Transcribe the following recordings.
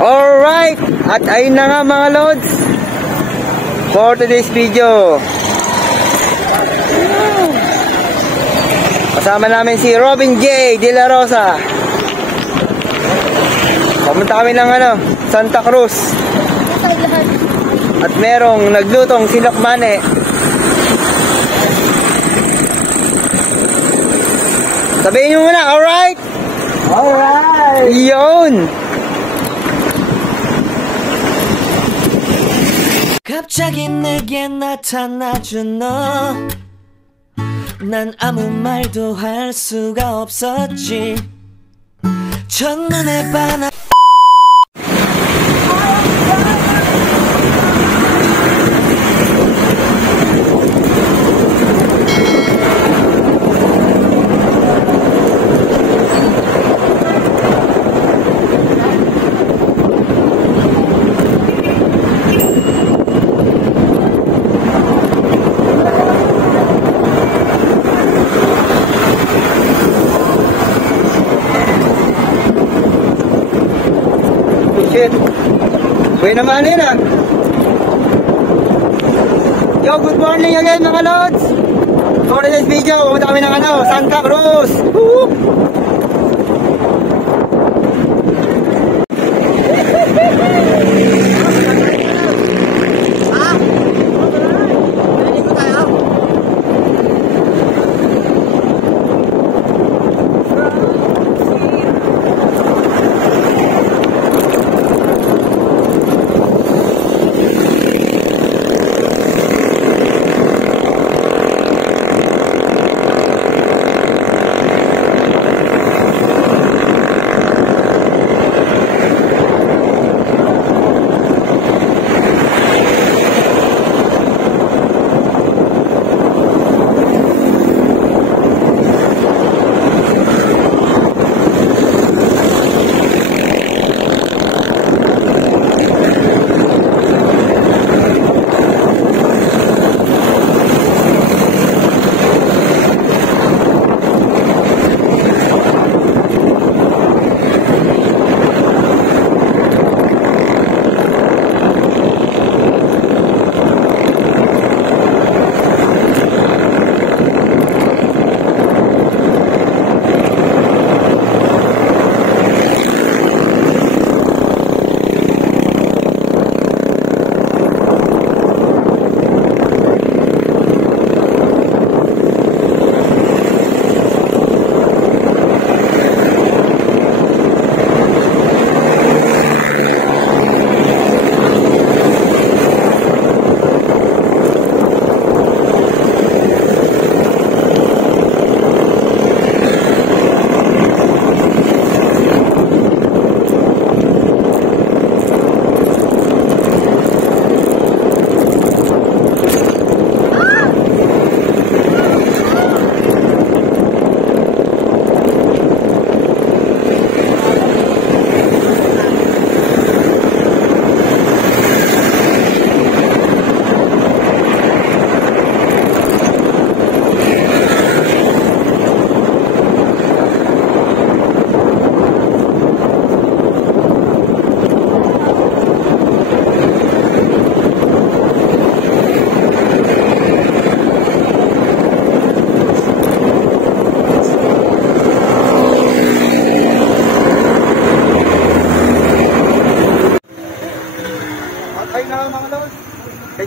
Alright, at ayun na nga mga lods for today's video. Kasama namin si Robin J. De La Rosa. Pumunta kami ng Santa Cruz. At merong naglutong silokmane. Sabihin nyo muna, alright? Alright! Yun! 갑자기 내게 나타나준 너 난 아무 말도 할 수가 없었지 첫눈에 반하 Buhay naman yun Yo, good morning again mga lods. For today's video, pumunta kami ng Santa Cruz. Woo!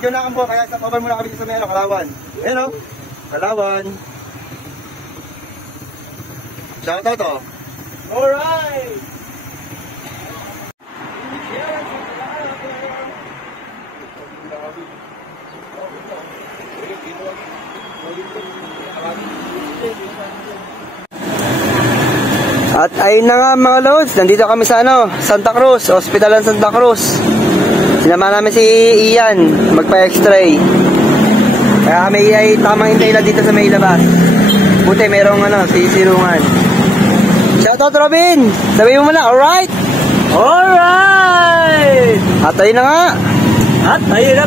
Medyo nakam po, kaya stop over muna kami sa Kalawan. Ayan Kalawan. Shoutout Alright! At ayun na nga mga lods, nandito kami sa Santa Cruz, Hospital ng Santa Cruz. Sinama namin si Ian magpa-x-ray. Kaya kami ay tamang hintay lang dito sa may labas. Buti merong sisirungan. Shoutout Robin! Sabihin mo muna, alright? Alright! At ayun na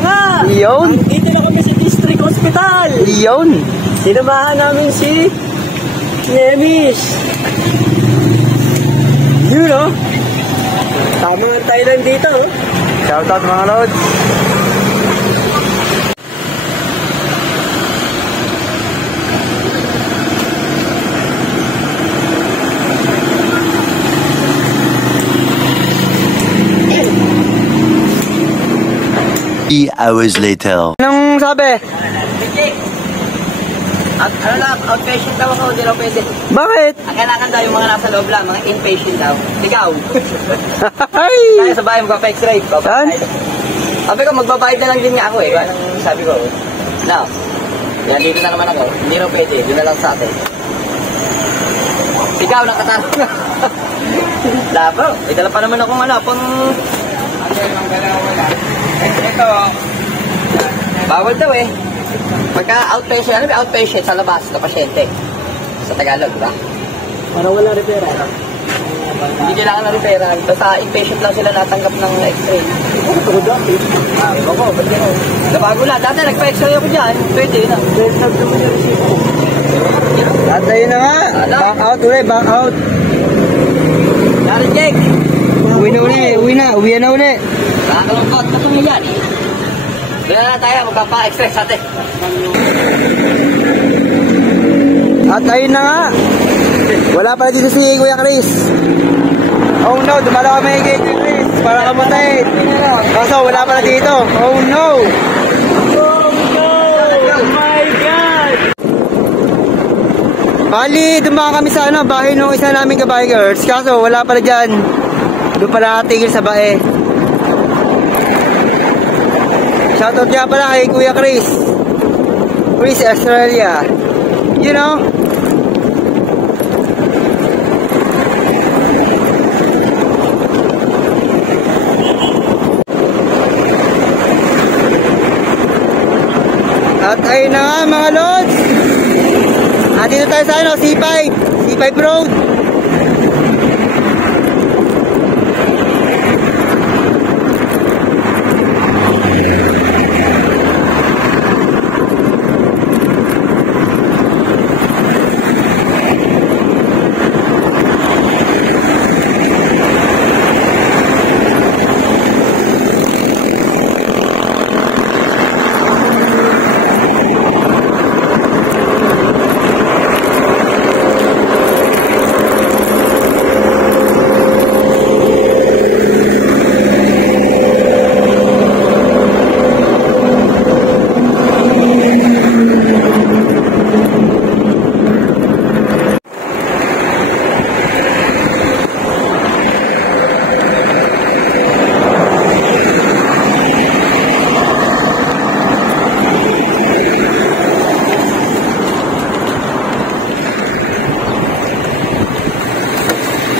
nga. Iyon. Dito na kami sa District Hospital. Iyon. Sinamahan namin si Nemis. Yun mga Thailand dito. Shoutout mga lods. Hours later. Anong sabi? At ano lang, outpatient daw ako, hindi lang pwede. Bakit? Ang kailangan daw yung mga nasa loob lang, mga inpatient daw. Ikaw. Ay! Kaya sa bahay, magpa-x-ray. Saan? Sabi ko, magbabayad na lang din nga ako eh. Anong sabi ko? No. Yan, dito na naman ako. Hindi na pwede, doon na lang sa atin. Ikaw, nakatarong na. Labo, may dala pa naman akong pang... Ano yung dalawa wala? Ito, bawal daw eh. Pagka outpatient, ano ba outpatient sa labas na pasyente? Sa Tagalog, di ba? Para wala referral. Hindi kailangan ng referral. Basta inpatient lang sila natanggap ng x-ray. Ito ko dati. Iba ko, ba't gano'n? Nabago na. Dati nagpa-x-ray ako dyan. Pwede na. Pwede naman yung receipt. At ayun na nga. Back out ulit, back out. Dari, Jake. Uwi na uli, uwi na uli. Nakakalungkot. Ba't nga yan eh? Bila na tayo, magpapa-x-ray sa atin. At ayun na nga. Wala pala dito si Kuya Chris. Oh no, dumala kami kay Kuya Chris para kamatayin. Kaso wala pala dito. Oh no. Oh my God! Bali, dumaka kami sa bahay nung isa namin ka-bikers. Kaso wala pala dyan. Doon pala natigil sa bae. Shoutout nga pala kay Kuya Chris. Chris Australia. You know? At ayun na nga mga lods. Dito tayo sa C5 Road.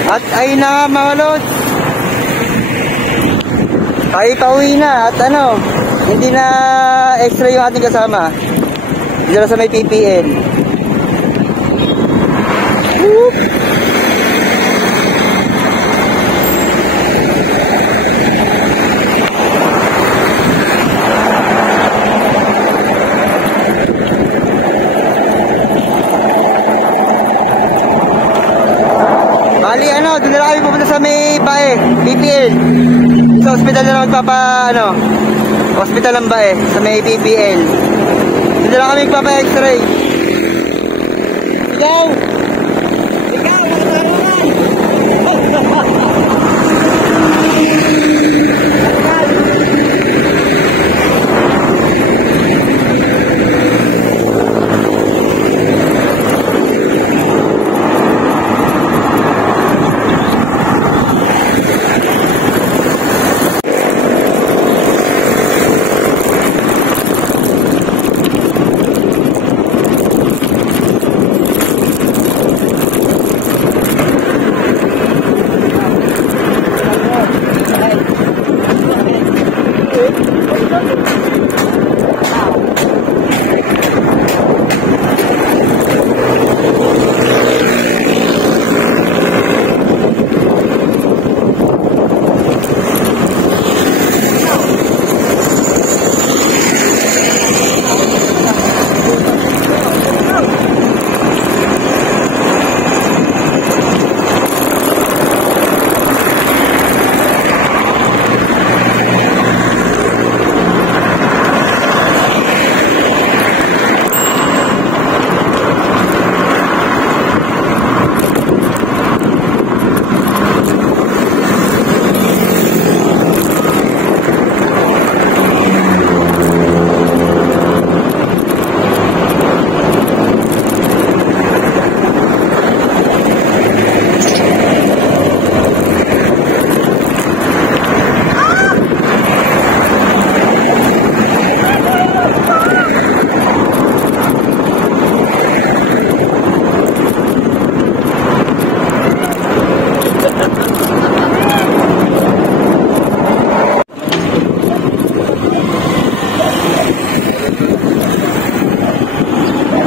At ayun na nga mga lods. Tayo pauwi na at hindi na extra yung ating kasama. Dito na sa may PPN. Whoop! Bali doon na kami pupunta sa may bae, PPL. Sa hospital na hospital ng bae, sa may PPL. Doon na kami magpapa-x-ray. Ikaw!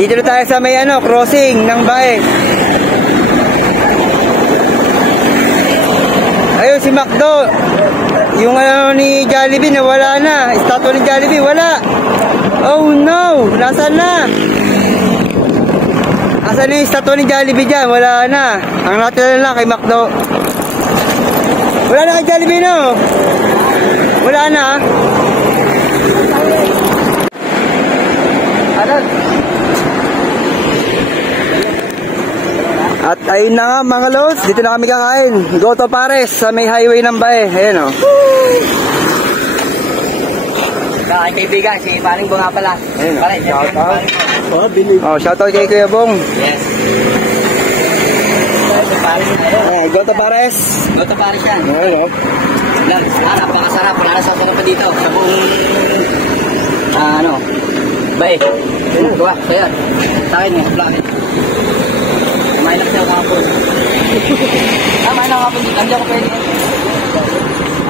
Dito na tayo sa may crossing ng bae. Ayun si Macdo. Yung ni Jollibee na wala na. Statue ni Jollibee wala. Oh no, nasaan na? Asan na yung statue ni Jollibee dyan? Wala na. Ang natira lang kay Macdo. Wala na kay Jollibee, no? Wala na. Ano? At ayun na nga mga lods, dito na kami kakain. Goto Pares sa may highway ng Bae. Ayan o. Kaya kaibigan, si Paring Bunga pala. Ayun o. Shout out. Oh, Shout out kay Kuya Bong. Yes. Goto Pares. Goto Pares yan. Ayun o. Napakasarap. Wala na sasarap pa dito. Sa buong, Bae. Gawa, kaya. Sa akin mo, planet. Kumain lang siya mga po. Kumain lang ako dito. Hindi ako pwede.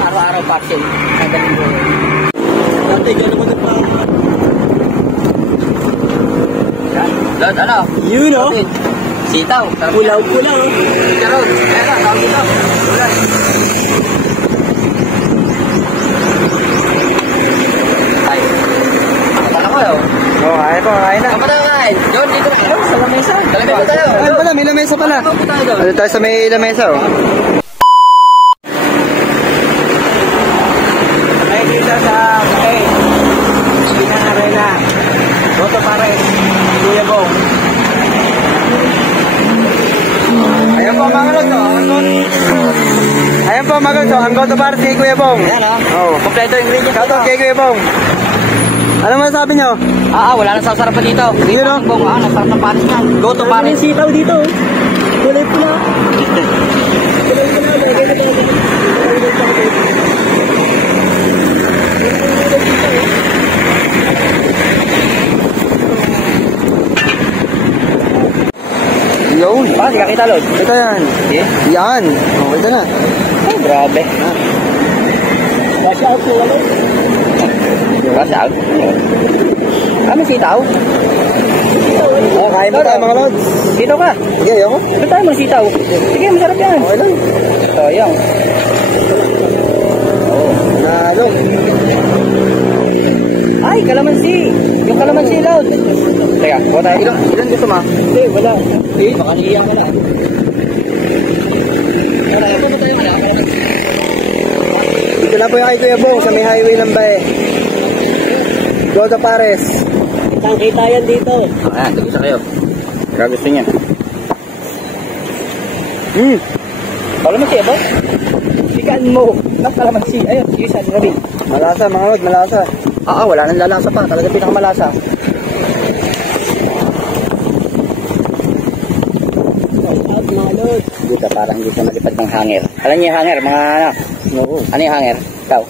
Araw-araw vaccine. Nagaling ko. Dati, gano'n mo nagpa. Lord, ano? Yun, no? Sitaw. Pulaw-pulaw. Charot. Kaya tawag dito. Kulay. Ay. Kapala ko yun. Oh, kaya po, kaya na. Kapala ka kain. John, dito na. Sa lamesa. Sa lamesa tayo. Ayun pala, may lamesa pala. Ano tayo sa may lamesa oh. Ay, dito sa Binang Arena. Goto Pares. Kuya Bong. Ayan po mga lods oh. Ayan po mga lods oh. Ang Goto Pares kay Kuya Bong. Ayan o. Oh. Kompleto yung ingredients. Shout out kay Kuya Bong. Ano masasabi nyo? Wala nang sasarap pa dito. Yun, no? Bong, nasarap ng Paris yan. Go to May Paris. sitaw dito. Kulay pula. Kulay pula. Lagay na tayo. Yun. Hindi ka kita, Lord. Ito yan. Yeah. Yan. Oh, ito na. Ay, grabe. Wash out po. Wash out. May sitaw. Oh, kain na tayo mga lods. Sitaw ka. Sige, ayoko. Ano tayo mga sitaw? Sige, masarap yan. Okay lang. Sayang. Nalo. Ay, kalamansi. Yung kalamansi, Lord. Teka, kuha tayo. Ilan gusto mo? Hindi, wala. Baka niiyak ka na. Dito na po yung kay Kuya Bong sa may highway ng Bae. Goto Pares. Kita yan dito. Ayan, tagisa kayo. Kaya gusto niya. Kalamansi, ba? Sikaan mo. Kalamansi. Ayun, sige sa sinabi. Malasa mga lods, malasa. Wala nang lalasa pa. Talaga pinakamalasa. Out mga lods. Dito, parang hindi siya malipad ng hanger. Alam niyo yung hanger, mga anak? Oo. Ano yung hanger? Ikaw?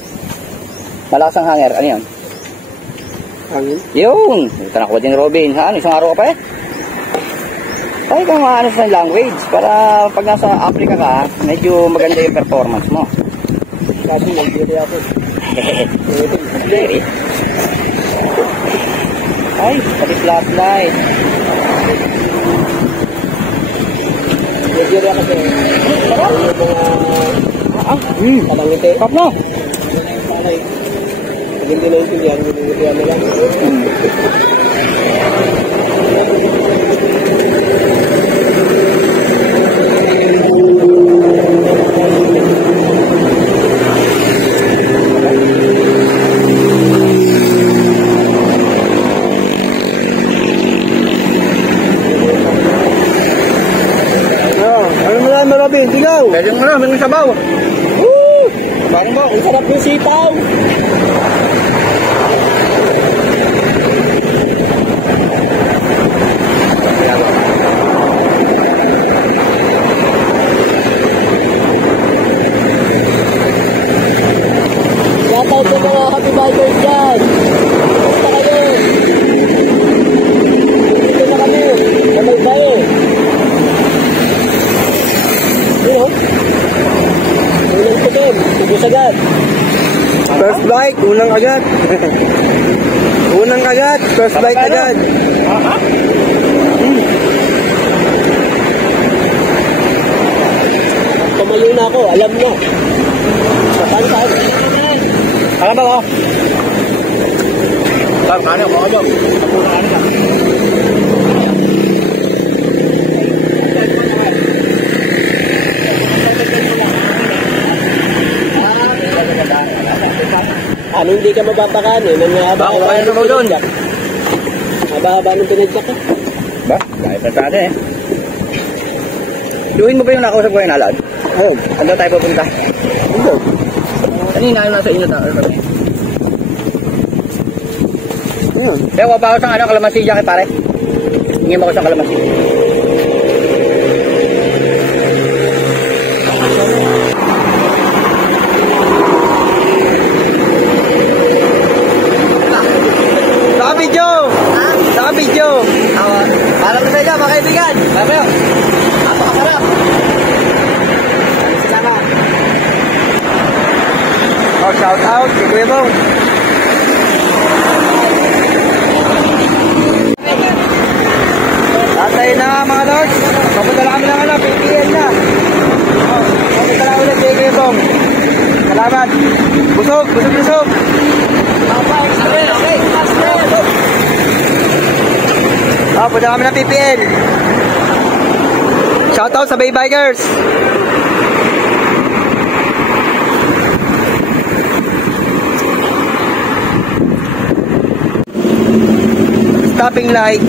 Malasang hanger. Ano yun? Hangin. Yun! Ito nakuha din Robin. Isang araw ka pa eh? Tayo kang maano sa language para pag nasa Africa ka, medyo maganda yung performance mo. Kasi nag-diri ako. Ay, pati flashlight. Nag-diri ako. Tabangiti. Kap mo! Hindi na yung yan. Hindi na lang. Robin, sigaw! Pwede mo na, may sabaw. Parang ba, ang sarap yung sitaw. Shoutout sa mga happy bikers dyan. Basta kayo. Dito na kami. Sa may bae. Ulang putin. Tubos agad. First bite, unang agad. Unang agad, first bite agad. Tumayo na ako, alam na. Saan? Alam ba ko? Saan kano ko ako? Ano hindi ka mapapakanin? Bako pa yun mo doon. Haba-haba ng pinagsak ko. Ba? Kahit na sana eh. Luhin mo ba yung nakausap ko yung nalaan? Ayun. Ano tayo pupunta? Ito. Kanina yung nasa inyo tayo kami. Ayun. Kaya wapa ako sa kalamansi dyan pare. Hingin mo ko sa kalamansi. Naka-video! Naka-video! Alam mo sa inyo mga kaibigan. Alam mo yun? Napakasarap. Salamat. Oh, shout out, si Kuya Bong. Tatay na mga lords. Papunta lang kami ng PPL na. Oh, papunta lang ulit kay Kuya Bong. Salamat. Busog, busog, busog. Okay. Oh, punta kami ng PPL. Shout out sa Bay Bikers. Stopping light.